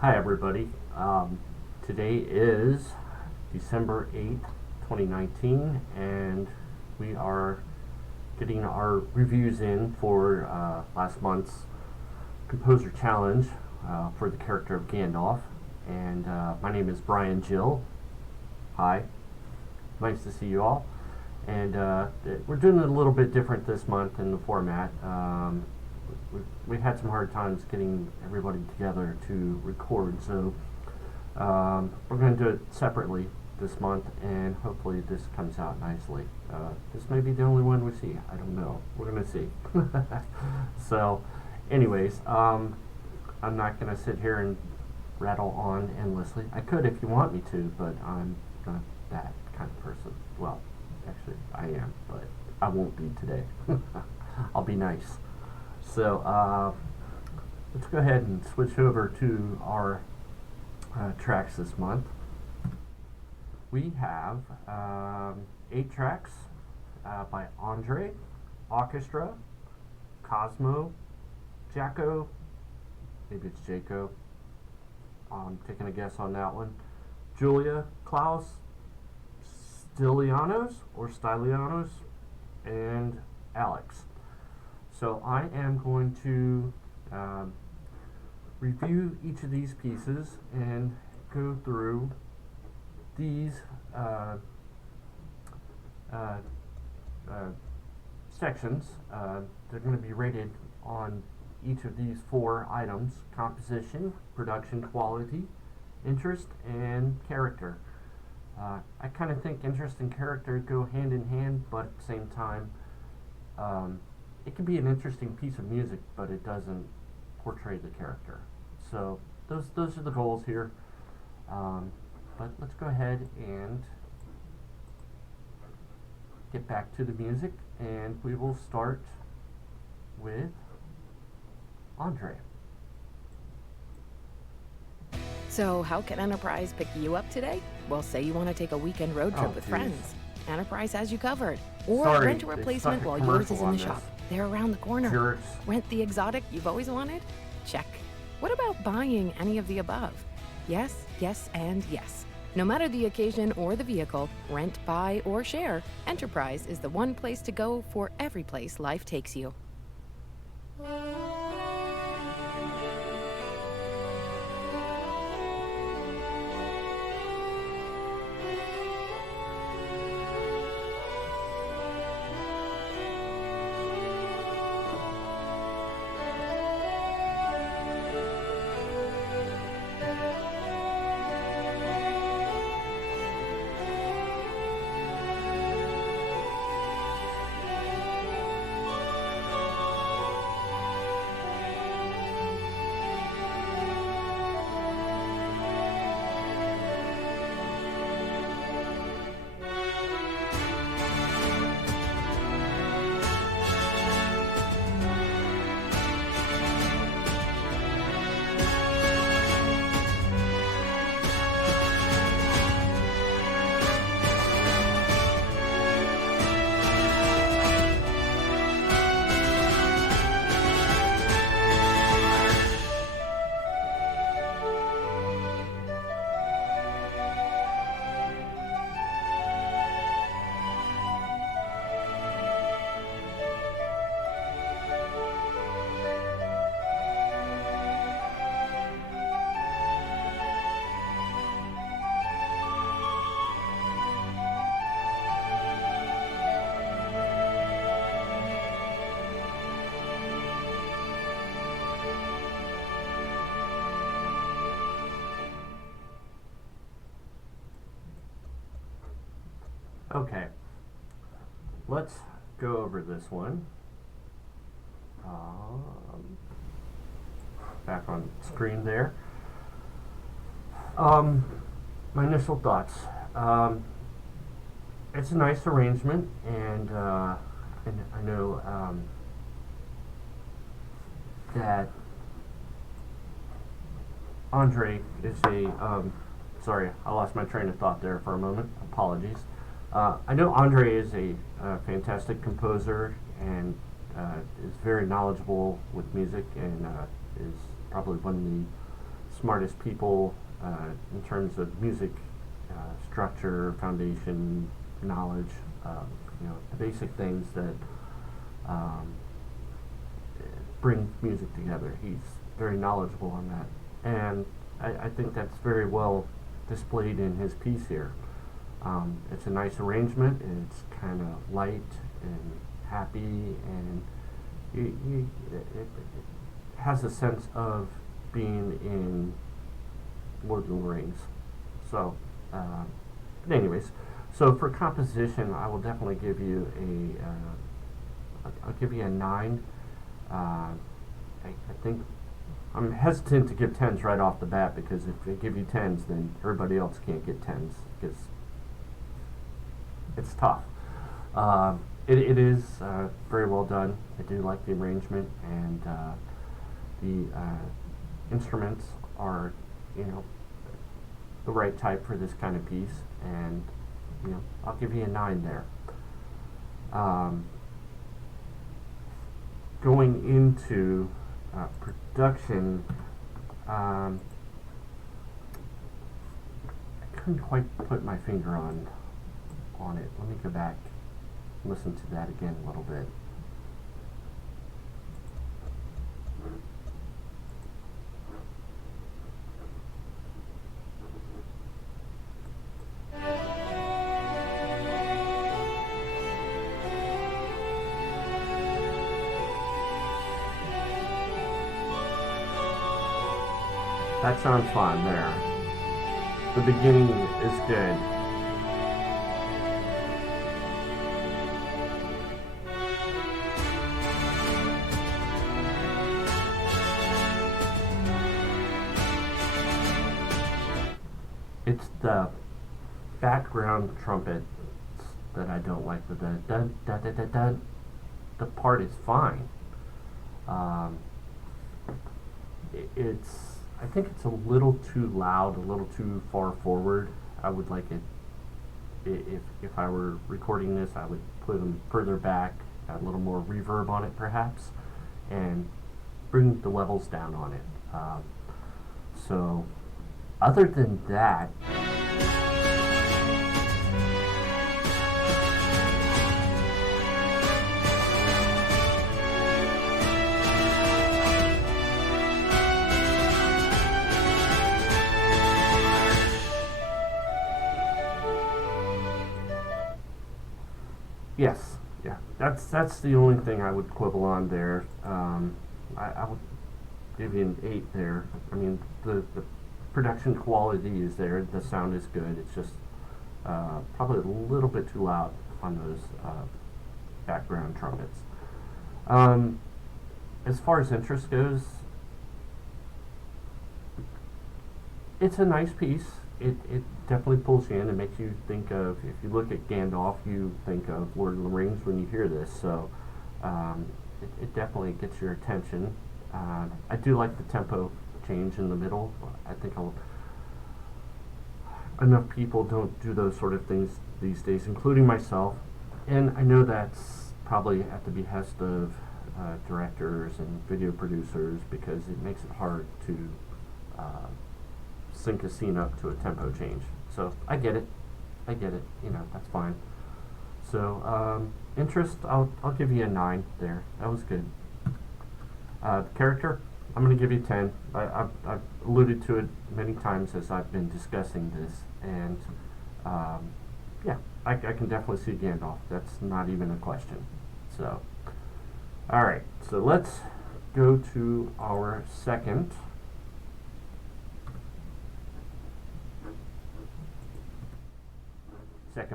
Hi, everybody. Today is December 8th, 2019, and we are getting our reviews in for last month's Composer Challenge for the character of Gandalf. And my name is Brian Jilg. Hi. Nice to see you all. And we're doing it a little bit different this month in the format. We had some hard times getting everybody together to record, so we're going to do it separately this month, and hopefully this comes out nicely. This may be the only one we see. I don't know. We're going to see. So, anyways, I'm not going to sit here and rattle on endlessly. I could if you want me to, but I'm not that kind of person. Well, actually, I am, but I won't be today. I'll be nice. So let's go ahead and switch over to our tracks this month. We have 8 tracks by Andre, Orchestra, Cosmo, Jacko, maybe it's Jaco, I'm taking a guess on that one, Julia, Klaus, Stylianos, and Alex. So I am going to review each of these pieces and go through these sections. They're going to be rated on each of these 4 items: composition, production quality, interest, and character. I kind of think interest and character go hand in hand, but at the same time, it can be an interesting piece of music, but it doesn't portray the character. So those are the goals here. But let's go ahead and get back to the music, and we will start with Andre. So how can Enterprise pick you up today? Well, say you want to take a weekend road trip with friends. Enterprise has you covered. Or Sorry, rent a replacement while yours is in the shop. They're around the corner. Jerks. Rent the exotic you've always wanted? Check. What about buying any of the above? Yes, yes, and yes. No matter the occasion or the vehicle, rent, buy, or share, Enterprise is the one place to go for every place life takes you. Okay, let's go over this one. Back on screen there. My initial thoughts. It's a nice arrangement, and I know that Andre is a sorry, I lost my train of thought there for a moment. Apologies. I know Andre is a fantastic composer and is very knowledgeable with music, and is probably one of the smartest people in terms of music structure, foundation, knowledge, the basic things that bring music together. He's very knowledgeable on that, and I think that's very well displayed in his piece here. It's a nice arrangement. It's kind of light and happy, and it has a sense of being in Lord of the Rings. So, but anyways, so for composition, I will definitely give you I'll give you a 9. I think I'm hesitant to give 10s right off the bat, because if I give you 10s, then everybody else can't get 10s, because it's tough. It is very well done. I do like the arrangement, and the instruments are, the right type for this kind of piece, and I'll give you a 9 there. Going into production, I couldn't quite put my finger on it. Let me go back and listen to that again a little bit. That sounds fine there. The beginning is good. It's the background trumpets that I don't like. The dun dun dun dun dun dun. The part is fine. I think it's a little too loud, a little too far forward. I would like it, if I were recording this, I would put them further back, a little more reverb on it perhaps, and bring the levels down on it. So other than that, yes, yeah, that's the only thing I would quibble on there. I would give you an 8 there. I mean, the production quality is there, the sound is good, it's just probably a little bit too loud on those background trumpets. As far as interest goes, it's a nice piece. It definitely pulls you in and makes you think of, if you look at Gandalf, you think of Lord of the Rings when you hear this, so it definitely gets your attention. I do like the tempo change in the middle. I think enough people don't do those sort of things these days, including myself, and I know that's probably at the behest of directors and video producers, because it makes it hard to sync a scene up to a tempo change. So I get it, that's fine. So interest, I'll give you a 9 there. That was good. Character, I'm going to give you 10. I've alluded to it many times as I've been discussing this, and yeah, I can definitely see Gandalf. That's not even a question. So, alright, so let's go to our second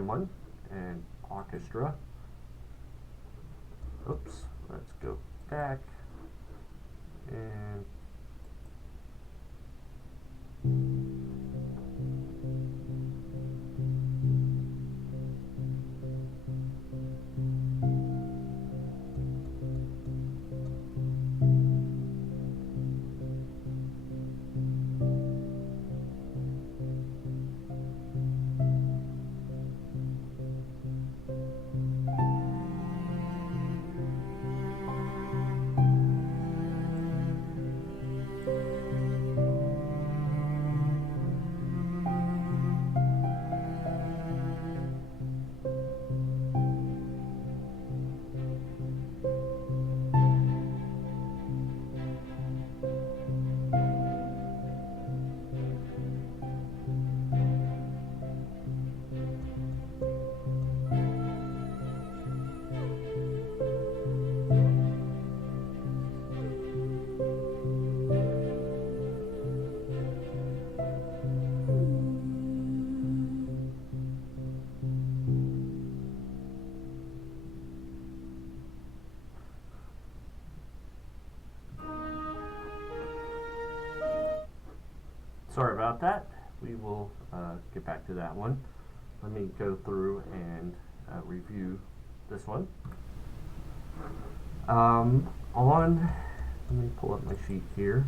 one, and orchestra. Oops, let's go back, and Sorry about that. We will get back to that one. Let me go through and review this one. Let me pull up my sheet here.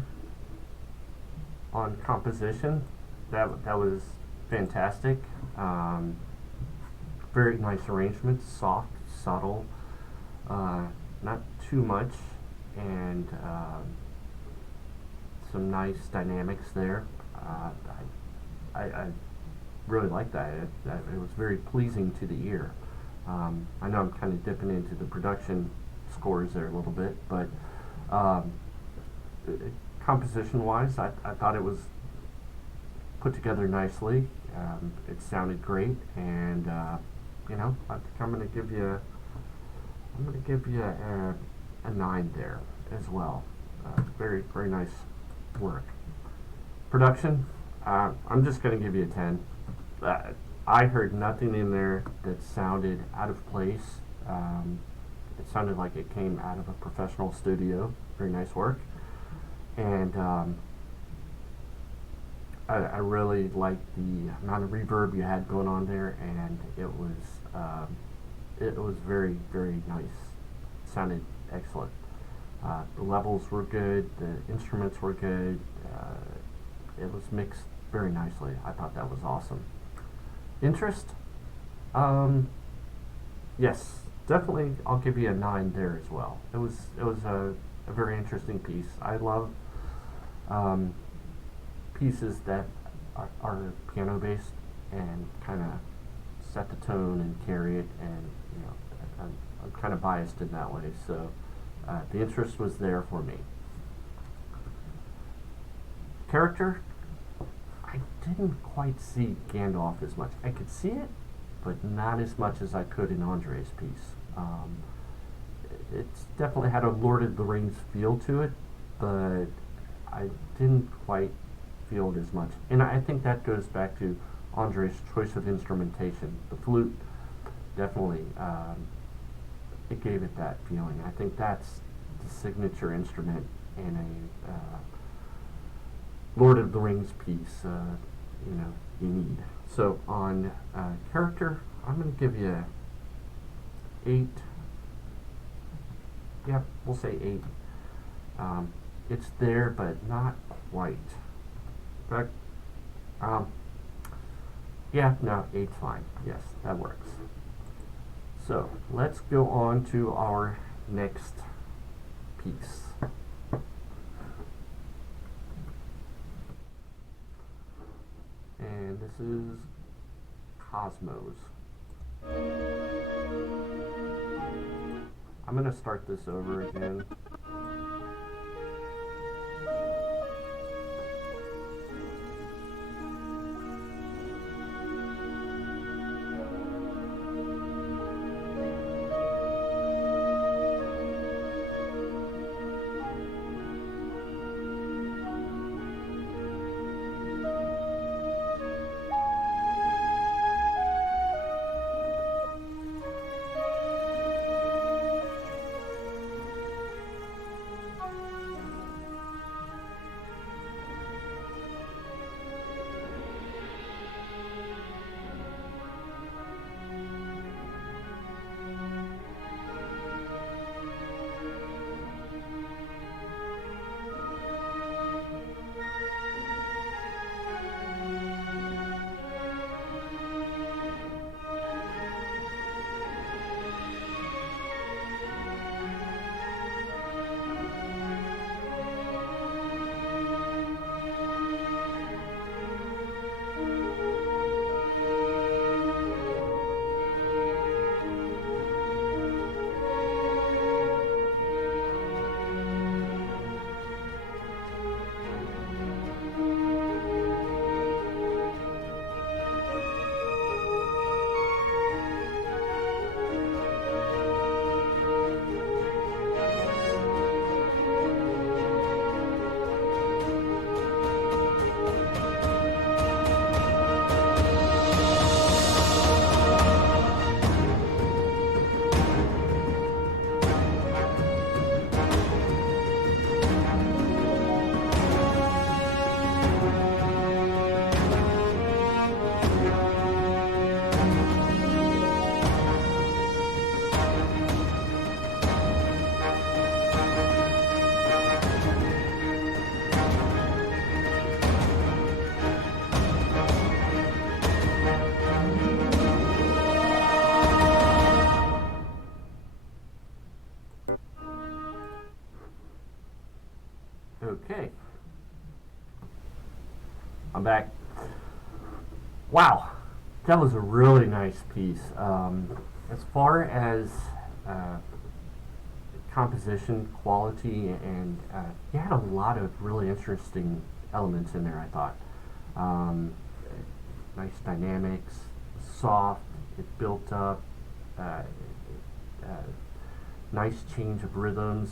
On composition, that was fantastic. Very nice arrangements, soft, subtle, not too much, and some nice dynamics there. I really like that. It was very pleasing to the ear. I know I'm kind of dipping into the production scores there a little bit, but composition-wise, I thought it was put together nicely. It sounded great, and you know, I think I'm going to give you a 9 there as well. Very very nice work. Production, I'm just going to give you a 10. I heard nothing in there that sounded out of place. It sounded like it came out of a professional studio. Very nice work. And I really liked the amount of reverb you had going on there, and it was very very nice. It sounded excellent. The levels were good. The instruments were good. It was mixed very nicely. I thought that was awesome. Interest? Yes, definitely. I'll give you a 9 there as well. It was a very interesting piece. I love pieces that are piano based and kind of set the tone and carry it, and you know, I'm kind of biased in that way, so the interest was there for me. Character, I didn't quite see Gandalf as much. I could see it, but not as much as I could in Andre's piece. It's definitely had a Lord of the Rings feel to it, but I didn't quite feel it as much. And I think that goes back to Andre's choice of instrumentation. The flute definitely, it gave it that feeling. I think that's the signature instrument in a Lord of the Rings piece. You need. So on character, I'm going to give you 8. Yeah, we'll say 8. It's there, but not quite. In fact, yeah, no, 8's fine. Yes, that works. So let's go on to our next piece. And this is Cosmos. I'm going to start this over again. I'm back. Wow, that was a really nice piece. As far as uh, composition, quality, and you had a lot of really interesting elements in there, I thought. Um, Nice dynamics, soft, it built up, uh, nice change of rhythms,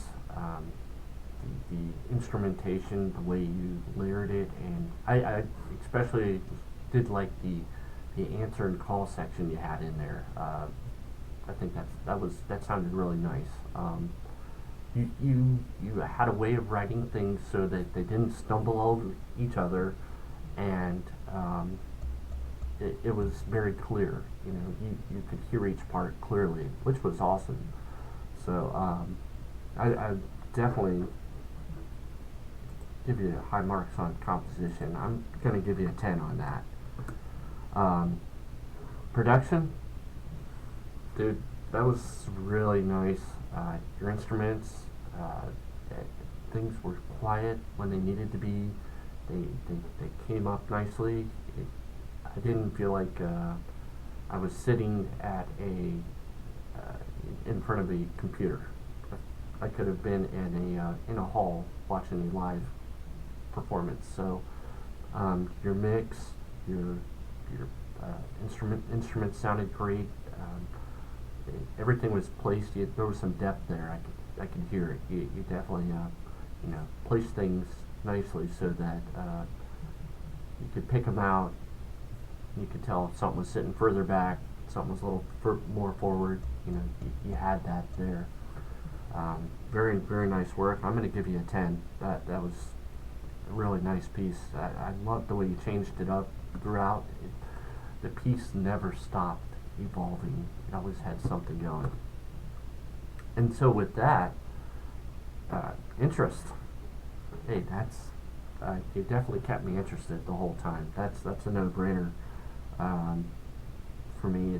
the instrumentation, the way you layered it, and I especially did like the answer and call section you had in there. I think that sounded really nice. You had a way of writing things so that they didn't stumble over each other, and it was very clear. You know, you could hear each part clearly, which was awesome. So I definitely give you high marks on composition. I'm gonna give you a 10 on that. Um, Production, dude, that was really nice. Your instruments, things were quiet when they needed to be. They came up nicely. I didn't feel like I was sitting at in front of a computer. I could have been in a hall watching a live performance. So your mix, your instruments sounded great. Everything was placed. There was some depth there. I could hear it. You definitely placed things nicely so that you could pick them out. You could tell if something was sitting further back, something was a little more forward. You had that there. Very, very nice work. I'm going to give you a 10. That was a really nice piece. I loved the way you changed it up throughout. The piece never stopped evolving. It always had something going. And so with that, interest. Hey, it definitely kept me interested the whole time. That's a no-brainer. For me,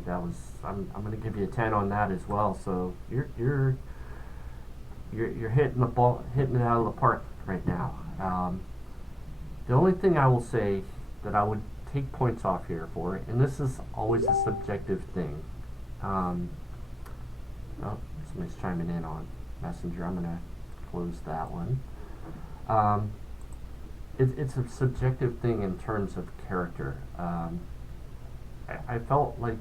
I'm going to give you a 10 on that as well. So you're hitting it out of the park right now. The only thing I will say that I would take points off here for, and this is always a subjective thing. Oh, somebody's chiming in on Messenger. I'm going to close that one. It's a subjective thing in terms of character. I felt like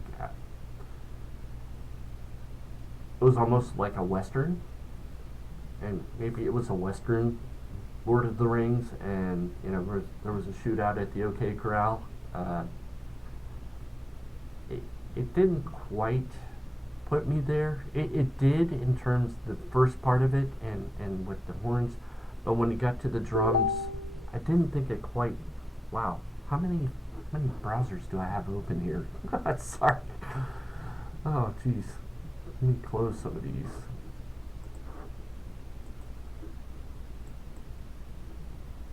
it was almost like a Western, and maybe it was a Western Lord of the Rings, and there was a shootout at the OK Corral. It didn't quite put me there. It did in terms of the first part of it and with the horns, but when it got to the drums, I didn't think it quite. Wow, how many browsers do I have open here? Sorry. Oh, jeez. Let me close some of these.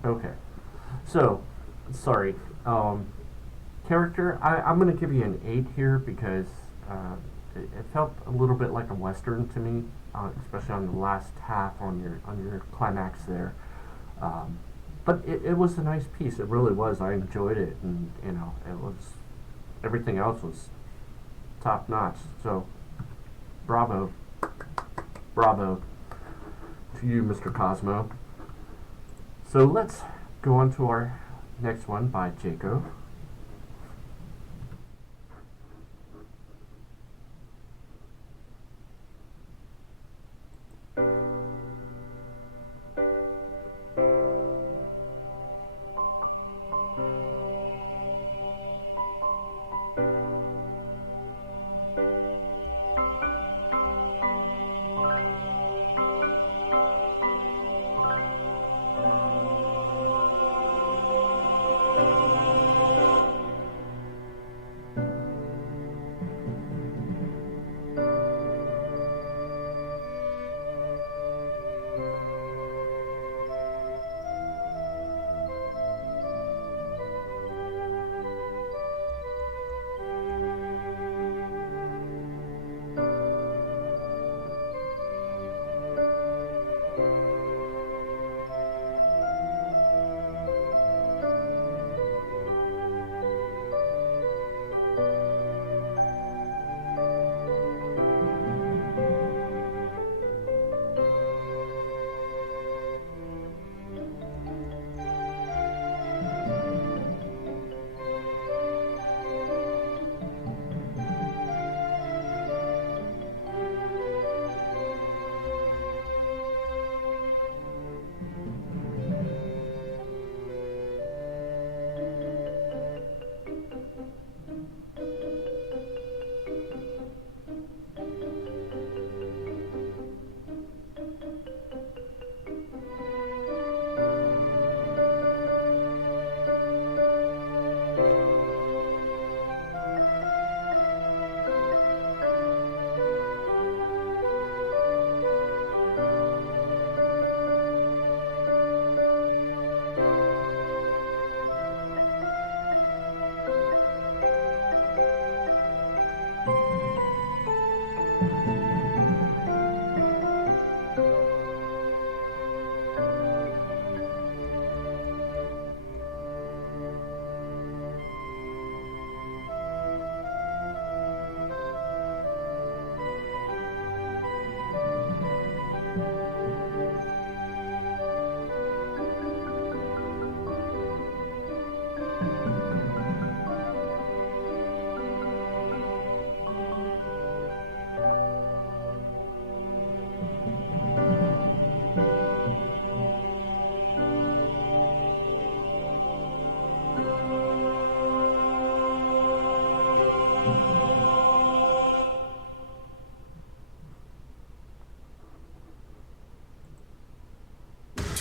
Okay. So, sorry. Character, I'm going to give you an 8 here because it felt a little bit like a Western to me, especially on the last half on your climax there. But it was a nice piece. It really was. I enjoyed it, and it was, everything else was top notch. So, bravo to you, Mr. Cosmo. So let's go on to our next one by Jaco.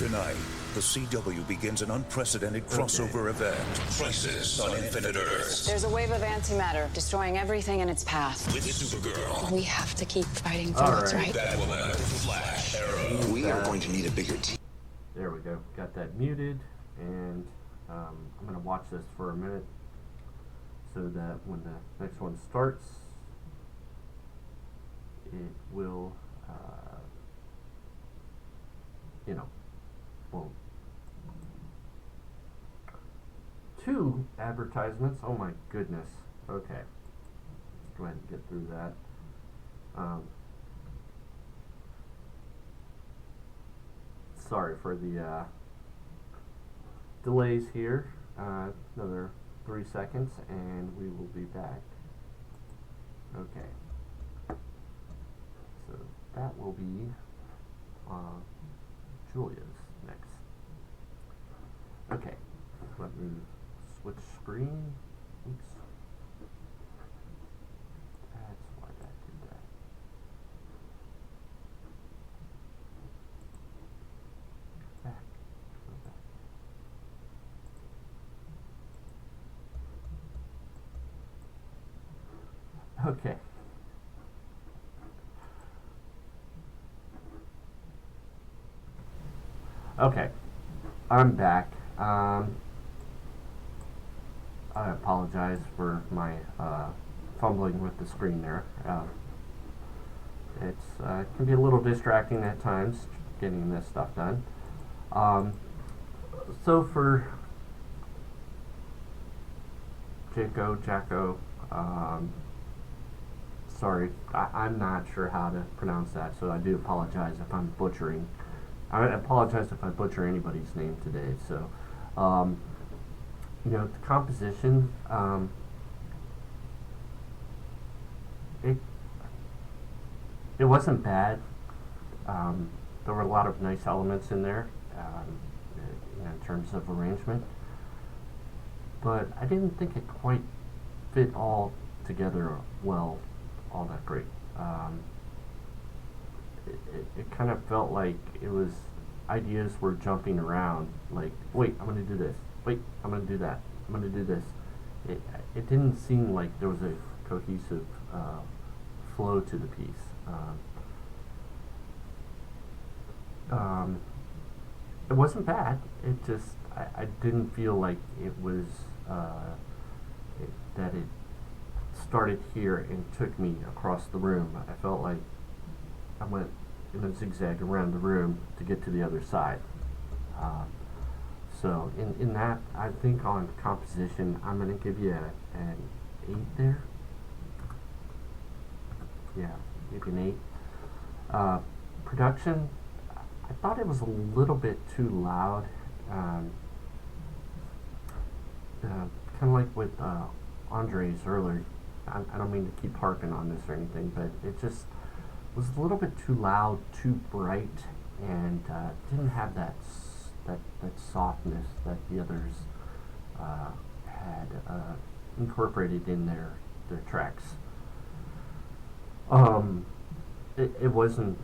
Tonight, the CW begins an unprecedented crossover event. Crisis on Infinite Earths. There's a wave of antimatter destroying everything in its path. With Supergirl. We have to keep fighting for what's right. Batwoman. Flash. Arrow. We are going to need a bigger team. There we go. Got that muted, and I'm going to watch this for a minute so that when the next one starts, it will, won't. 2 advertisements. Oh my goodness. Okay. Let's go ahead and get through that. Sorry for the delays here. Another 3 seconds and we will be back. Okay. So that will be Julia's next. Okay. Let me switch screen. Oops. That's why that did that. Back. Go back. Okay. Okay. I'm back. I apologize for my fumbling with the screen there. It's can be a little distracting at times getting this stuff done. So for Jacko, sorry, I'm not sure how to pronounce that, so I do apologize if I'm butchering. I apologize if I butcher anybody's name today. So, the composition, it wasn't bad. There were a lot of nice elements in there, in terms of arrangement, but I didn't think it quite fit all together well, all that great. It kind of felt like it was ideas were jumping around, like, wait, I'm going to do this, wait, I'm going to do that, I'm going to do this. It didn't seem like there was a cohesive flow to the piece. It wasn't bad, it just, I didn't feel like it was, that it started here and took me across the room. I felt like I went in a zigzag around the room to get to the other side. So in that, I think on composition, I'm going to give you an 8 there. Yeah, maybe an 8. Production, I thought it was a little bit too loud. Kind of like with Andre's earlier. I don't mean to keep harping on this or anything, but it just was a little bit too loud, too bright, and didn't have that softness that the others had incorporated in their tracks. It wasn't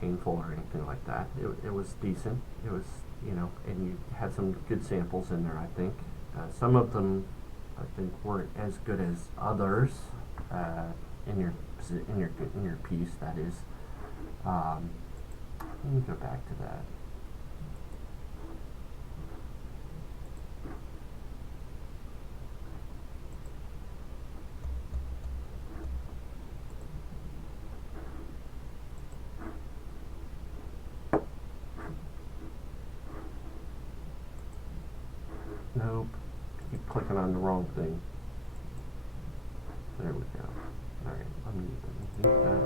painful or anything like that. It was decent. It was, and you had some good samples in there, I think. Some of them I think weren't as good as others in your piece, that is. Let me go back to that. Nope. Keep clicking on the wrong thing. There we go. Alright, let me mute that.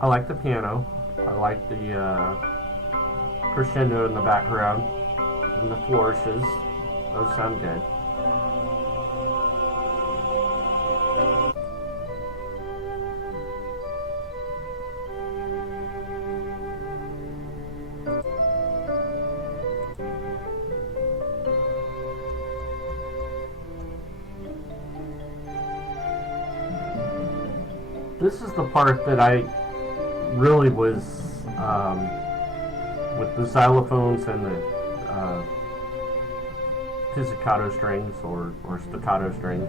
I like the piano. I like the crescendo in the background and the flourishes. Those sound good. this is the part that I really was with the xylophones and the pizzicato strings or staccato strings.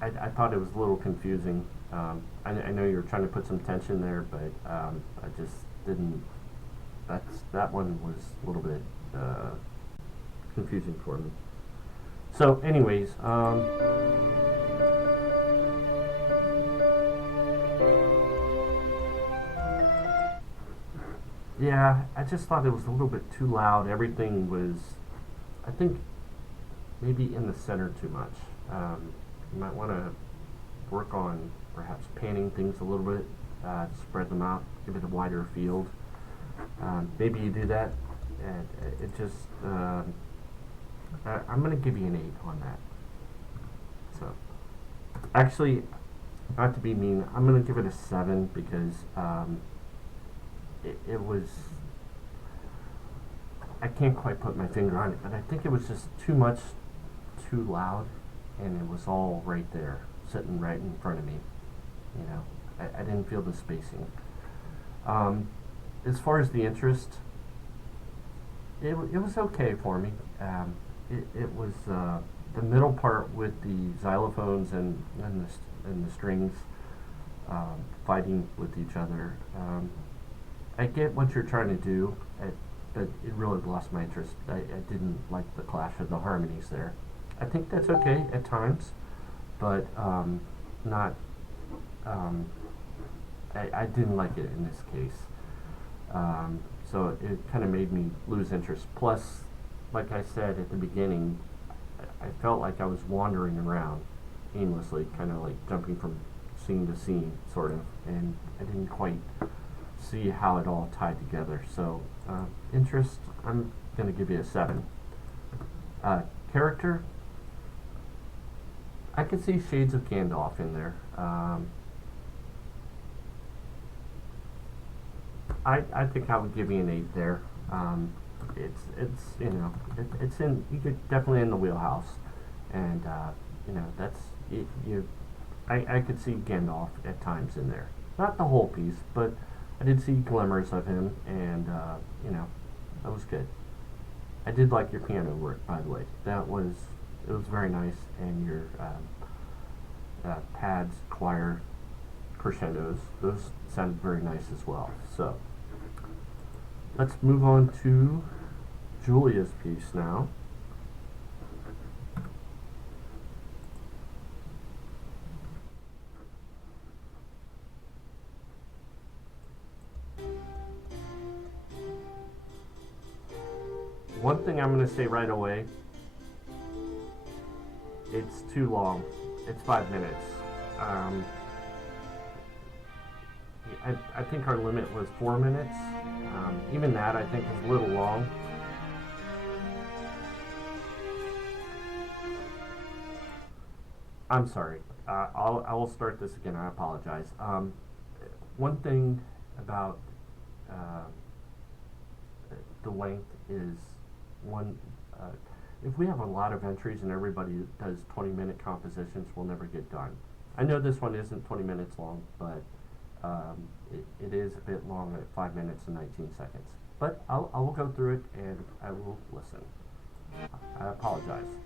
I thought it was a little confusing. I know you were trying to put some tension there, but I just didn't. That one was a little bit confusing for me. So, anyways, yeah, I just thought it was a little bit too loud. Everything was, I think, maybe in the center too much. You might want to work on perhaps panning things a little bit, spread them out, give it a wider field. Maybe you do that, and it just, I'm going to give you an 8 on that. So, actually, not to be mean, I'm going to give it a 7 because it was, I can't quite put my finger on it, but I think it was just too much, too loud, and it was all right there, sitting right in front of me. You know, I didn't feel the spacing. As far as the interest, it was okay for me. It was the middle part with the xylophones and the strings fighting with each other. I get what you're trying to do, but it really lost my interest. I didn't like the clash of the harmonies there. I think that's okay at times, but not. I didn't like it in this case. So it kind of made me lose interest. Plus, like I said at the beginning, I felt like I was wandering around aimlessly, kind of like jumping from scene to scene, sort of, and I didn't quite see how it all tied together. So, interest, I'm going to give you a 7. Character, I could see shades of Gandalf in there. I think I would give you an 8 there. It's you know it's in you could definitely in the wheelhouse, and you know that's I could see Gandalf at times in there. Not the whole piece, but I did see glimmers of him, and you know that was good. I did like your piano work, by the way. It was very nice, and your pads, choir, crescendos, those sounded very nice as well. So let's move on to Julia's piece now. One thing I'm going to say right away, it's too long. It's 5 minutes. I think our limit was 4 minutes. Even that I think is a little long. I'm sorry. I will start this again. I apologize. One thing about the length is if we have a lot of entries and everybody does 20-minute compositions, we'll never get done. I know this one isn't 20 minutes long, but it is a bit long at 5 minutes and 19 seconds. But I will go through it and I will listen. I apologize.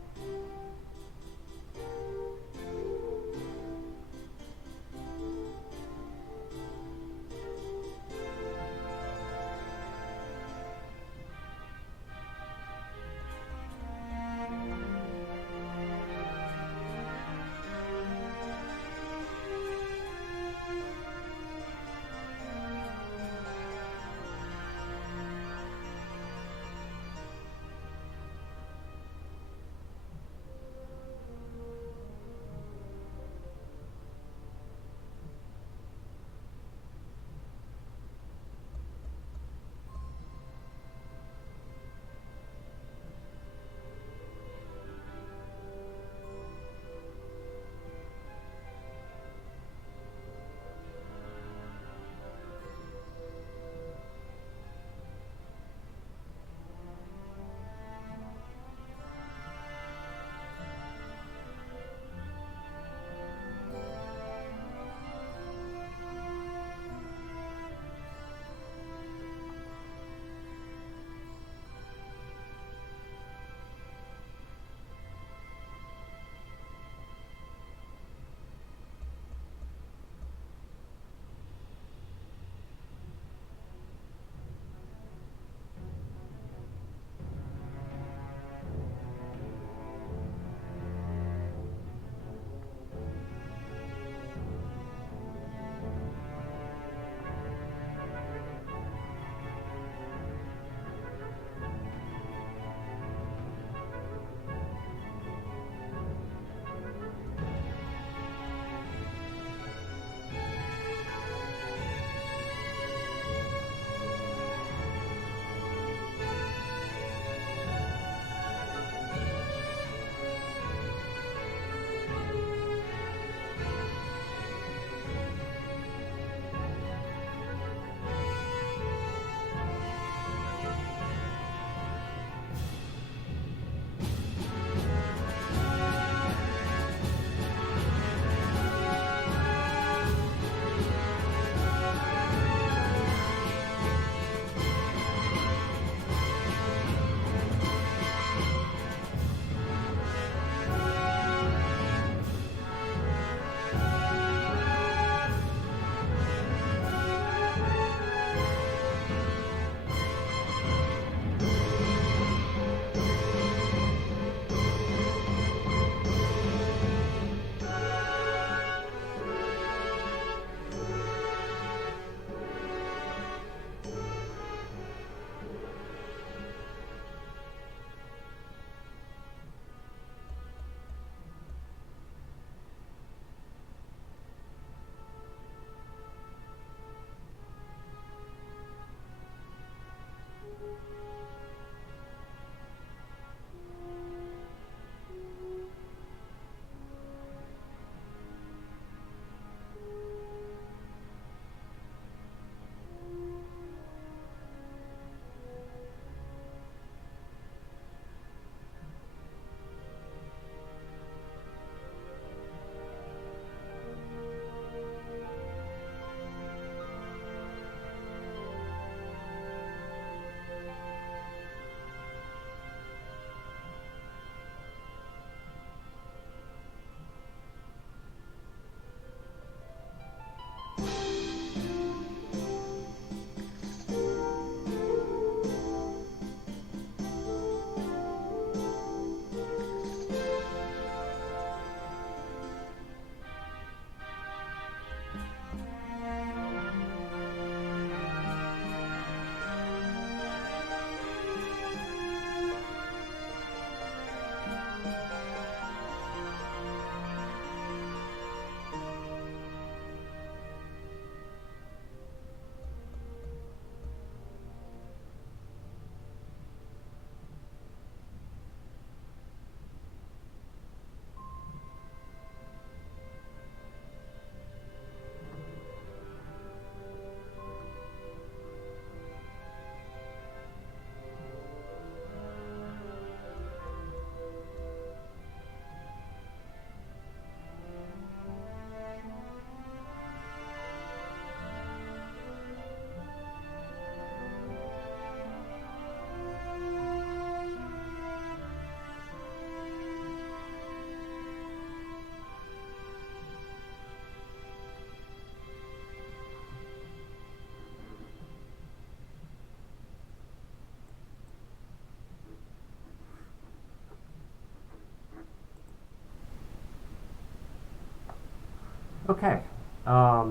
Okay. I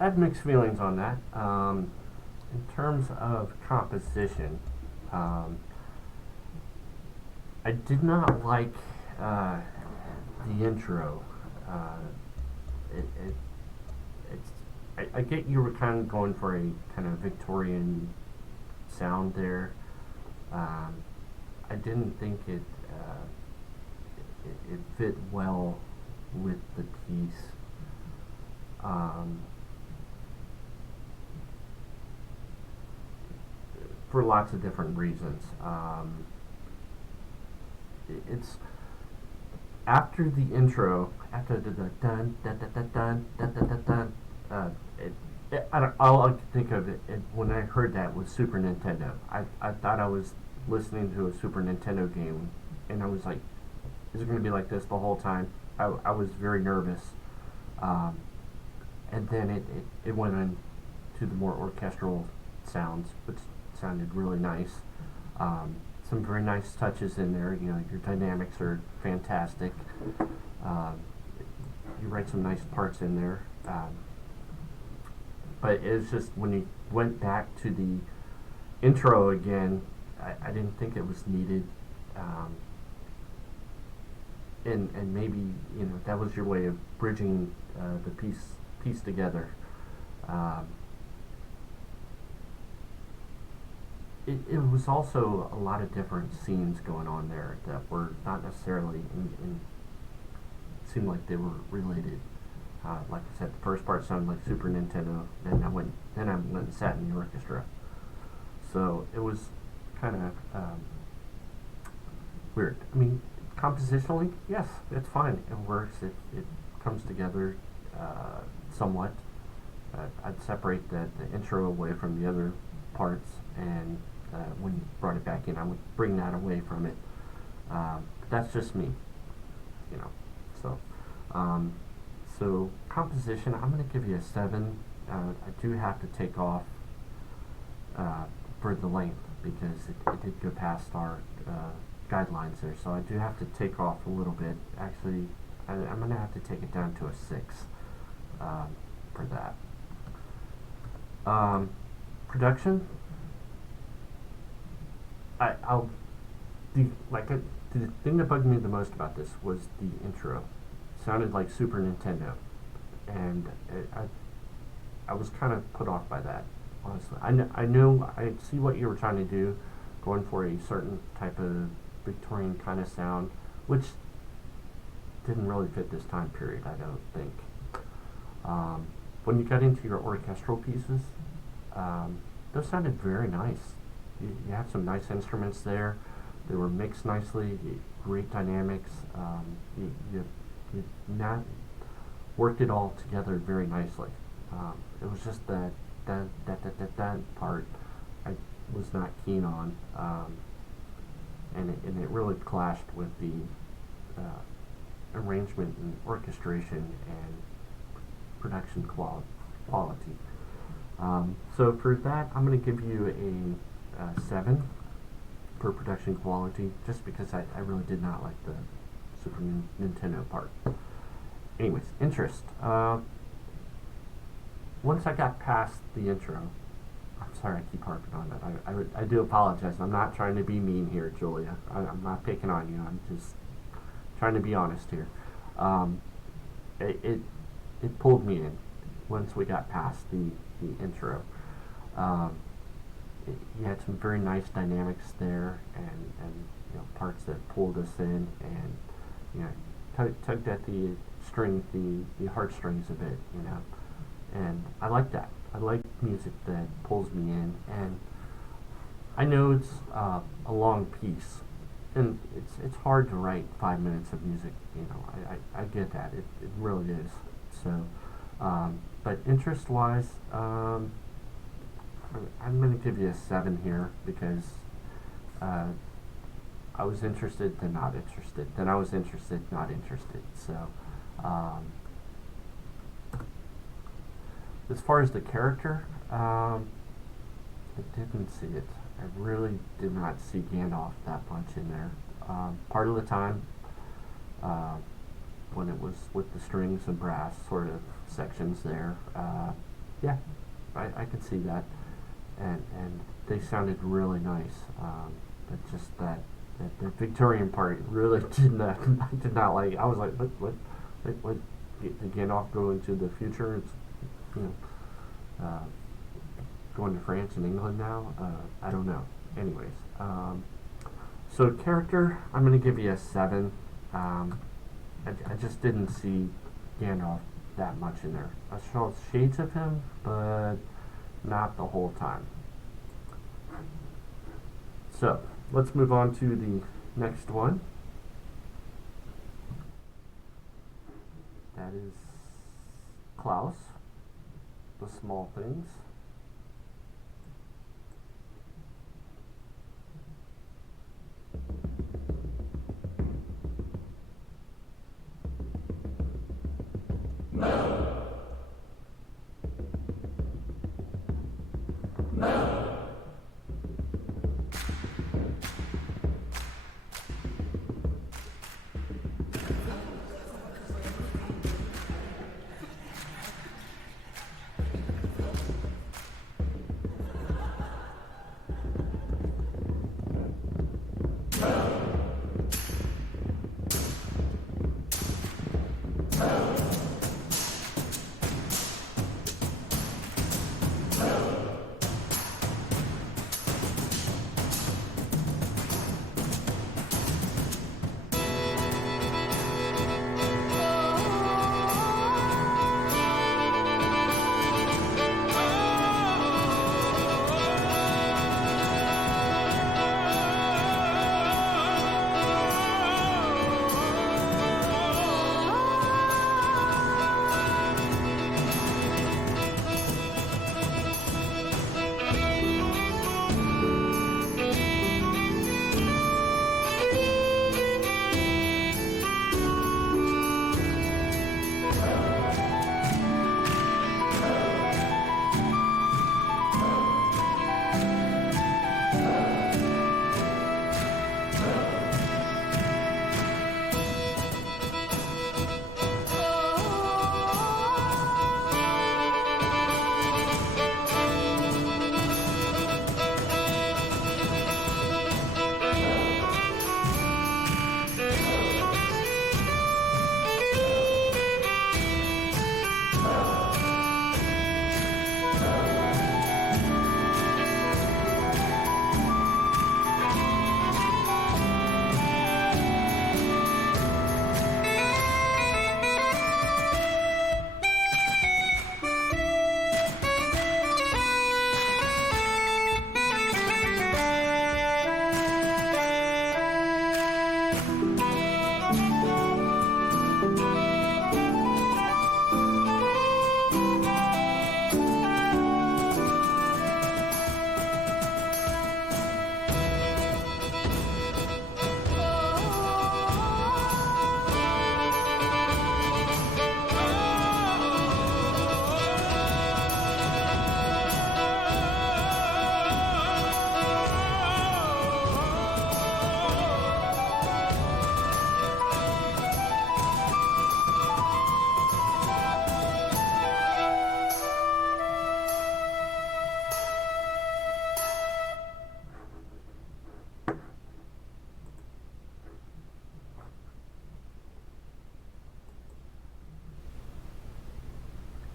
have mixed feelings on that. In terms of composition, um, I did not like uh, the intro. Uh, it it's I get you were kind of going for a kind of Victorian sound there. Um, I didn't think it fit well with the piece. Um, for lots of different reasons. It's after the intro, after the dun dun dun dun dun dun dun dun dun. I don't, all I could think of when I heard that was Super Nintendo. I thought I was listening to a Super Nintendo game, and I was like, "Is it going to be like this the whole time?" I was very nervous, um, and then it went on to the more orchestral sounds, which sounded really nice. Some very nice touches in there. You know, your dynamics are fantastic. Um, you write some nice parts in there. But it's just when you went back to the intro again, I didn't think it was needed. Um, and maybe that was your way of bridging the piece together. Um, it was also a lot of different scenes going on there that were not necessarily seemed like they were related. Like I said, the first part sounded like Super Nintendo. Then I went and sat in the orchestra. So it was kind of weird. I mean, compositionally, yes, it's fine. It works. It comes together somewhat. I'd separate the intro away from the other parts, and when you brought it back in, I would bring that away from it. But that's just me, you know. So, so composition, I'm going to give you a 7. I do have to take off for the length because it did go past our guidelines there. So I do have to take off a little bit. Actually, I'm going to have to take it down to a 6 for that. Production, I'll the thing that bugged me the most about this was the intro. It sounded like Super Nintendo, and I was kind of put off by that. Honestly, I know I see what you were trying to do, going for a certain type of Victorian kind of sound, which didn't really fit this time period. I don't think. When you got into your orchestral pieces, those sounded very nice. You had some nice instruments there. They were mixed nicely. Great dynamics. You not worked it all together very nicely. It was just that part I was not keen on, and it really clashed with the arrangement and orchestration and production quality. So for that, I'm going to give you a 7 for production quality, just because I really did not like the Super Nintendo part. Anyways, interest. Once I got past the intro, I'm sorry I keep harping on that. I do apologize. I'm not trying to be mean here, Julia. I'm not picking on you. I'm just trying to be honest here. It pulled me in once we got past the intro. You had some very nice dynamics there, and parts that pulled us in, and tugged at the strings, the heartstrings a bit, and I like that. I like music that pulls me in, and I know it's a long piece, and it's hard to write 5 minutes of music. I get that. It really is. So, but interest-wise, I'm going to give you a 7 here because I was interested, then not interested, then I was interested, not interested. So, as far as the character, I didn't see it. I really did not see Gandalf that much in there. Part of the time, when it was with the strings and brass sort of sections there. Yeah, I could see that, and they sounded really nice. But just that Victorian part really did not I did not like. I was like, what did Gandalf go into the future? It's, you know, going to France and England now. I don't know. Anyways, so character, I'm gonna give you a 7. I just didn't see Gandalf that much in there. I saw shades of him, but not the whole time. So let's move on to the next one. That is Klaus, The Small Things.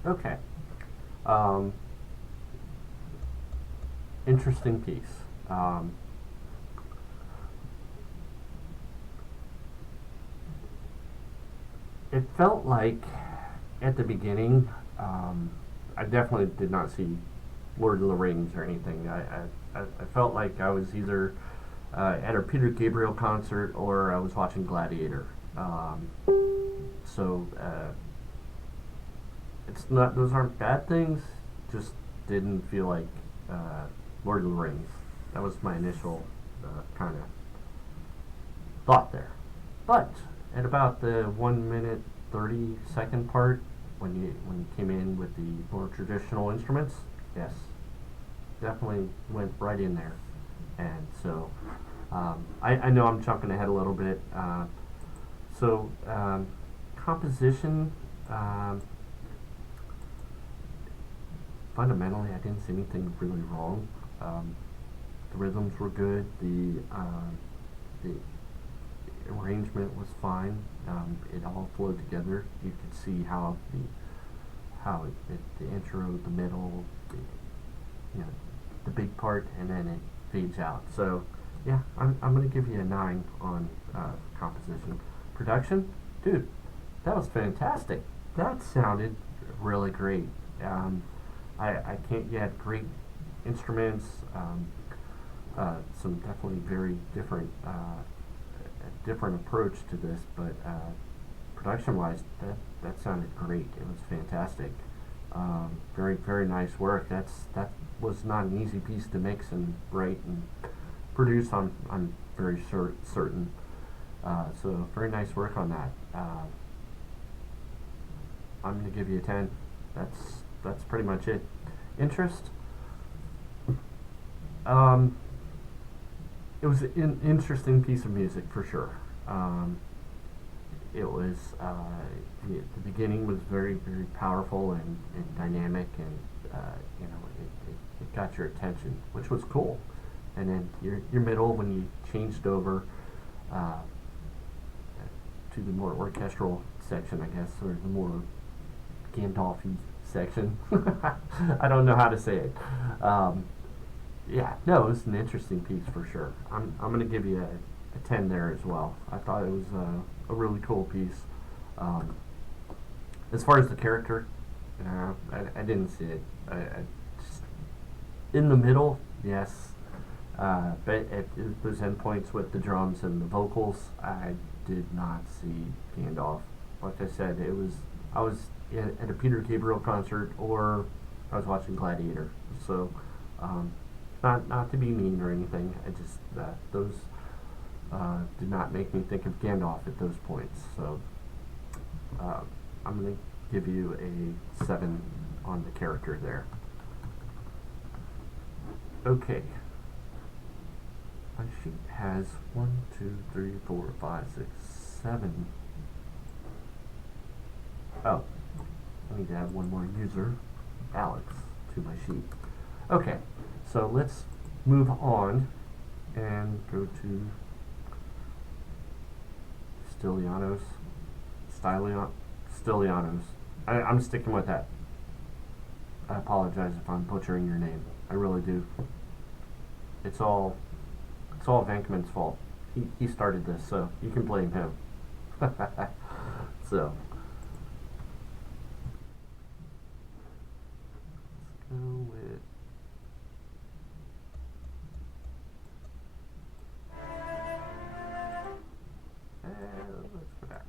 Okay. Interesting piece. It felt like at the beginning, I definitely did not see Lord of the Rings or anything. I felt like I was either at a Peter Gabriel concert or I was watching Gladiator. So it's not; those aren't bad things. Just didn't feel like Lord of the Rings. That was my initial kind of thought there. But at about the 1 minute 30-second part, when you came in with the more traditional instruments, yes, definitely went right in there. And so I know I'm jumping ahead a little bit. So composition, fundamentally, I didn't see anything really wrong. The rhythms were good. The arrangement was fine. It all flowed together. You could see how the intro, the middle, the big part, and then it fades out. So yeah, I'm gonna give you a 9 on composition. Production, dude, that was fantastic. That sounded really great. I can't. You had great instruments. Some definitely very different different approach to this, but production-wise, that sounded great. It was fantastic. Very very nice work. That was not an easy piece to mix and write and produce. I'm very certain. So very nice work on that. I'm gonna give you a 10. That's pretty much it. Interest. It was an interesting piece of music for sure. It was the beginning was very very powerful and dynamic, and it got your attention, which was cool. And then your middle, when you changed over to the more orchestral section, I guess, or the more Gandalf-y section. I don't know how to say it. Yeah, no, it was an interesting piece for sure. I'm going to give you a 10 there as well. I thought it was a really cool piece. As far as the character, I didn't see it. I just, in the middle, yes. But at those endpoints with the drums and the vocals, I did not see Gandalf. Like I said, I was at a Peter Gabriel concert, or I was watching Gladiator. So, not to be mean or anything. I just those did not make me think of Gandalf at those points. So, I'm gonna give you a 7 on the character there. Okay. My sheet has 1, 2, 3, 4, 5, 6, 7. Oh, I need to add one more user, Alex, to my sheet. Okay, so let's move on and go to Stylianos. I'm sticking with that. I apologize if I'm butchering your name. I really do. It's all Venkman's fault. He started this, so you can blame him. So let's go with let's go back.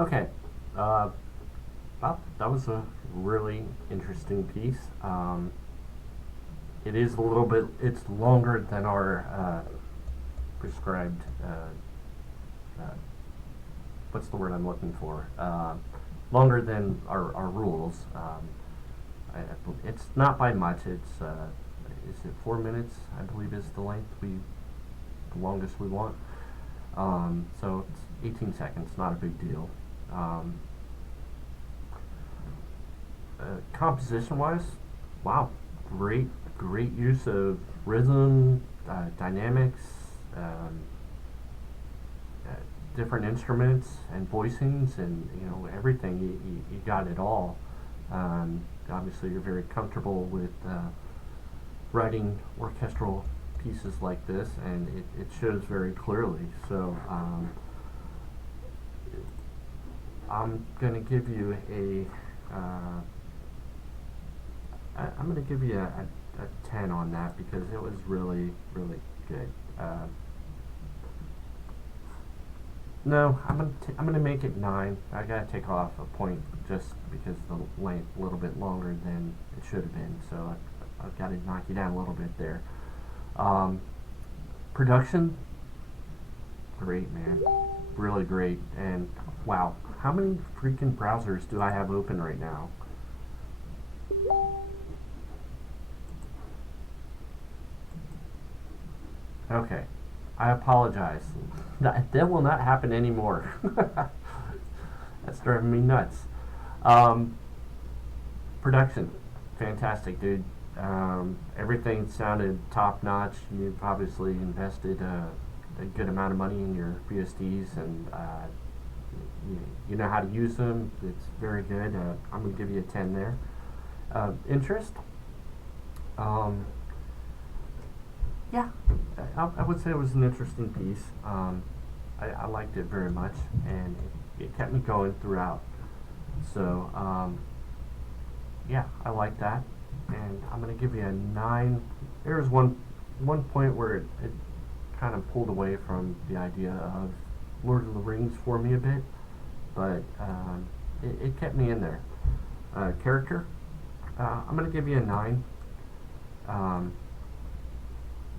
Okay. Well, that was a really interesting piece. It is a little bit, it's longer than our prescribed, what's the word I'm looking for? Longer than our rules. It's not by much. It's, is it 4 minutes, I believe is the length the longest we want. So it's 18 seconds, not a big deal. Composition-wise, wow, great use of rhythm, dynamics, different instruments and voicings, and everything. You got it all. Obviously, you're very comfortable with writing orchestral pieces like this, and it shows very clearly. So I'm going to give you I'm going to give you a 10 on that, because it was really good. No, I'm gonna make it 9. I gotta take off a point just because the length a little bit longer than it should have been, so I've got to knock you down a little bit there. Production, great, man, really great. And wow, how many freaking browsers do I have open right now? Okay, I apologize. That will not happen anymore. That's driving me nuts. Production, fantastic, dude. Everything sounded top notch. You've obviously invested a good amount of money in your VSTs, and you know how to use them. It's very good. I'm going to give you a 10 there. Interest? Yeah, I would say it was an interesting piece. I liked it very much, and it kept me going throughout. So, yeah, I like that, and I'm going to give you a 9. There was one point where it kind of pulled away from the idea of Lord of the Rings for me a bit, but it kept me in there. Character, I'm going to give you a 9.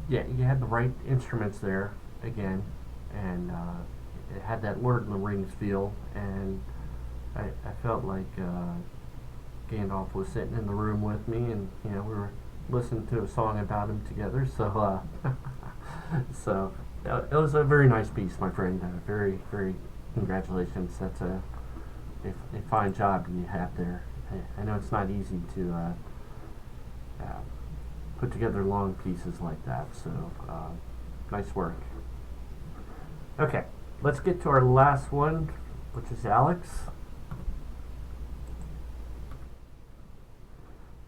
Yeah, you had the right instruments there again, and it had that Lord of the Rings feel, and I felt like Gandalf was sitting in the room with me, and we were listening to a song about him together. So, so it was a very nice piece, my friend. Very congratulations. That's a fine job you have there. I know it's not easy to put together long pieces like that. So nice work. Okay, let's get to our last one, which is Alex.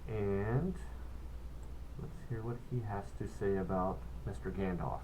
And let's hear what he has to say about Mr. Gandalf.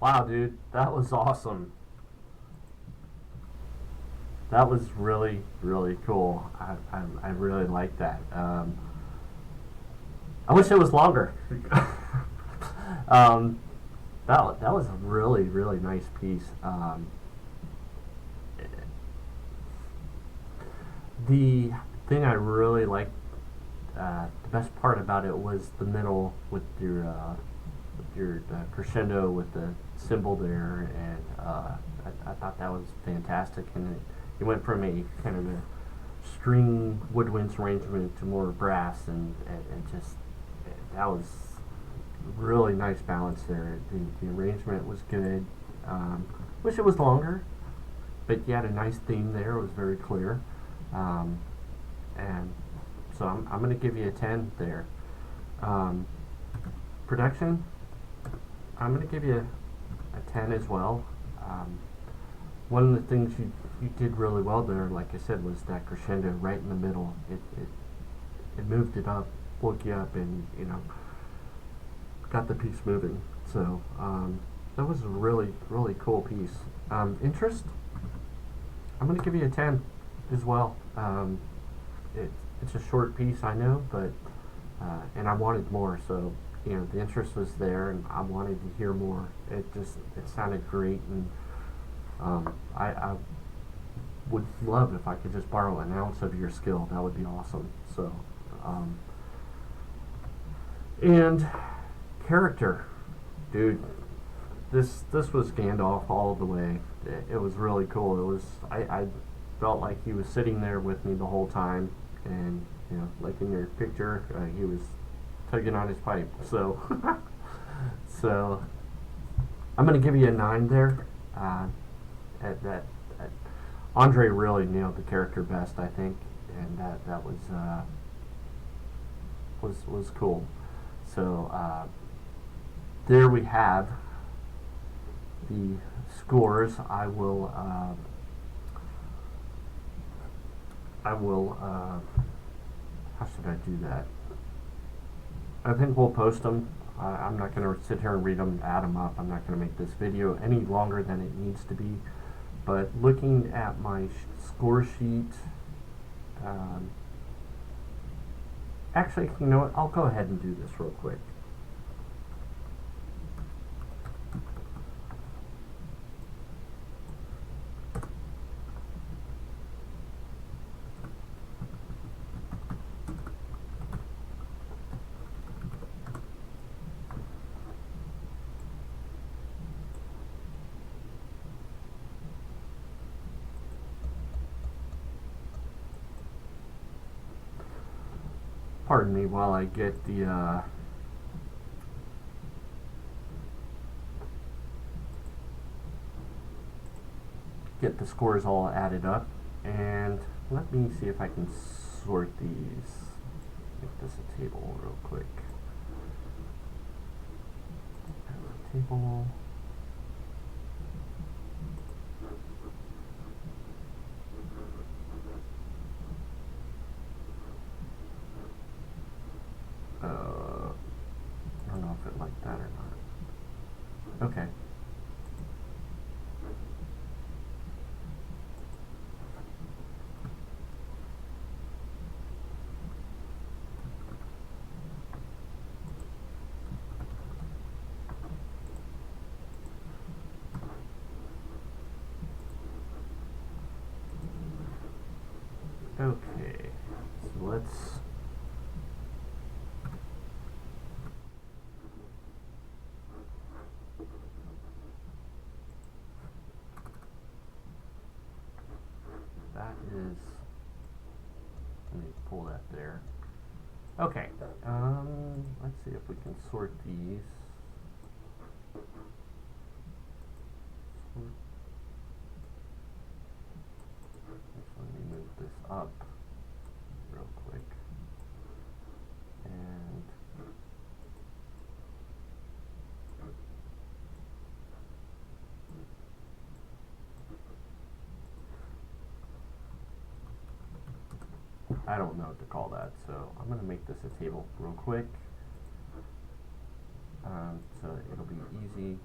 Wow, dude, that was awesome. That was really, really cool. I really like that. I wish it was longer. That was a really, really nice piece. The thing I really liked, the best part about it was the middle with your crescendo with the cymbal there, and I thought that was fantastic. And it went from a kind of a string woodwinds arrangement to more brass, and just that was really nice balance there. The arrangement was good. Wish it was longer, but you had a nice theme there. It was very clear, and so I'm going to give you a 10 there. Production, I'm going to give you a 10 as well. One of the things you did really well there, like I said, was that crescendo right in the middle. It moved it up, woke you up, and got the piece moving. So that was a really, really cool piece. Interest, I'm going to give you a 10 as well. It's a short piece, I know, but and I wanted more, so the interest was there, and I wanted to hear more. It sounded great, and I would love if I could just borrow an ounce of your skill. That would be awesome. So, and character, dude, this was Gandalf all the way. It was really cool. It was I felt like he was sitting there with me the whole time, and like in your picture, he was tugging on his pipe. So, so I'm gonna give you a 9 there. Andre really nailed the character best, I think, and that was cool. So there we have the scores. I will how should I do that? I think we'll post them. I'm not going to sit here and read them, add them up. I'm not going to make this video any longer than it needs to be. But looking at my score sheet, actually, you know what? I'll go ahead and do this real quick. Pardon me while I get the scores all added up, and let me see if I can sort these. Make this a table real quick. table. I don't know if it liked that or not. Okay. Okay, so let's that is, let me pull that there. Okay, let's see if we can sort these. Actually, let me move this up real quick. And I don't know what to call that, so I'm going to make this a table real quick, so it'll be easy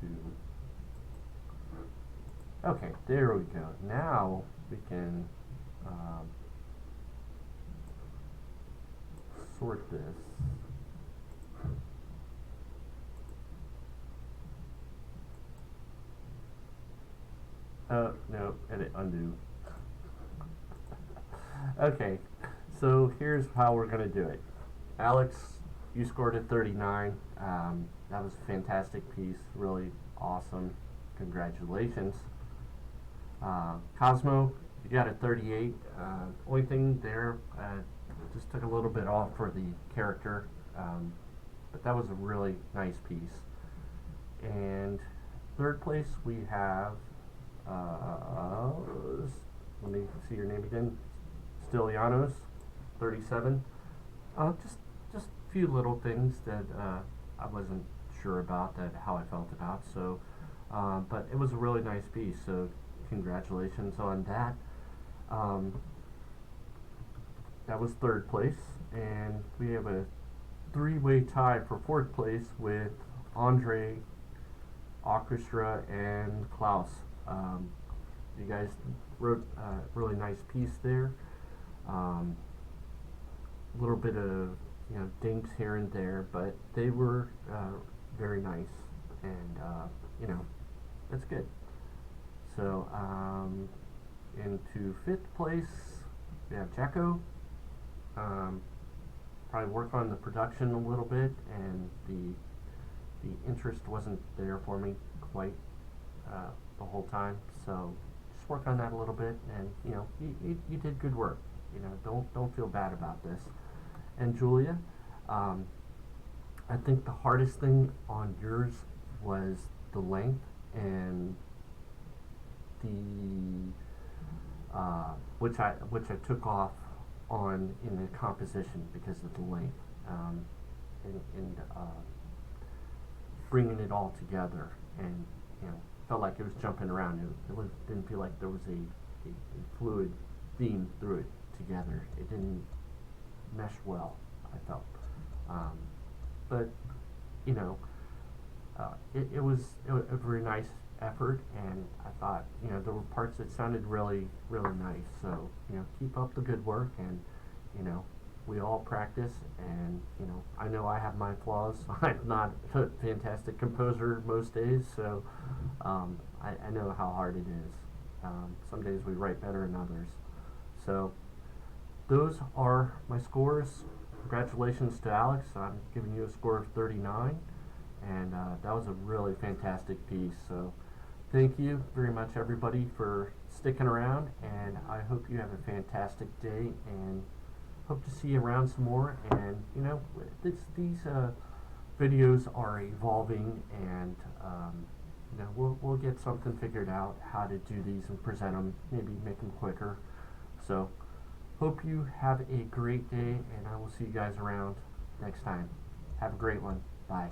to, okay, there we go. Now we can sort this. No, edit, undo. Okay, so here's how we're going to do it. Alex, you scored a 39. That was a fantastic piece, really awesome. Congratulations. Cosmo, you got a 38. Only thing there, just took a little bit off for the character, but that was a really nice piece. And third place we have, let me see your name again. Stylianos, 37. Just a few little things that I wasn't sure about, that how I felt about. So, but it was a really nice piece. So, congratulations on that. That was third place, and we have a three-way tie for fourth place with Andre, Orchestra, and Klaus. You guys wrote a really nice piece there. A little bit of dinks here and there, but they were very nice, and that's good. So into fifth place we have Jacko. Probably work on the production a little bit, and the interest wasn't there for me quite the whole time. So just work on that a little bit, and you did good work. Don't feel bad about this. And Julia, I think the hardest thing on yours was the length and the which I took off on in the composition because of the length, and bringing it all together, and felt like it was jumping around. It didn't feel like there was a fluid theme through it together. It didn't mesh well, I felt. But it was a very nice effort, and I thought there were parts that sounded really nice. So keep up the good work, and we all practice, and I know I have my flaws. I'm not a fantastic composer most days, so I know how hard it is. Some days we write better than others. So those are my scores. Congratulations to Alex. I'm giving you a score of 39, and that was a really fantastic piece. So thank you very much, everybody, for sticking around, and I hope you have a fantastic day, and hope to see you around some more. And these videos are evolving, and we'll get something figured out how to do these and present them, maybe make them quicker. So hope you have a great day, and I will see you guys around next time. Have a great one. Bye.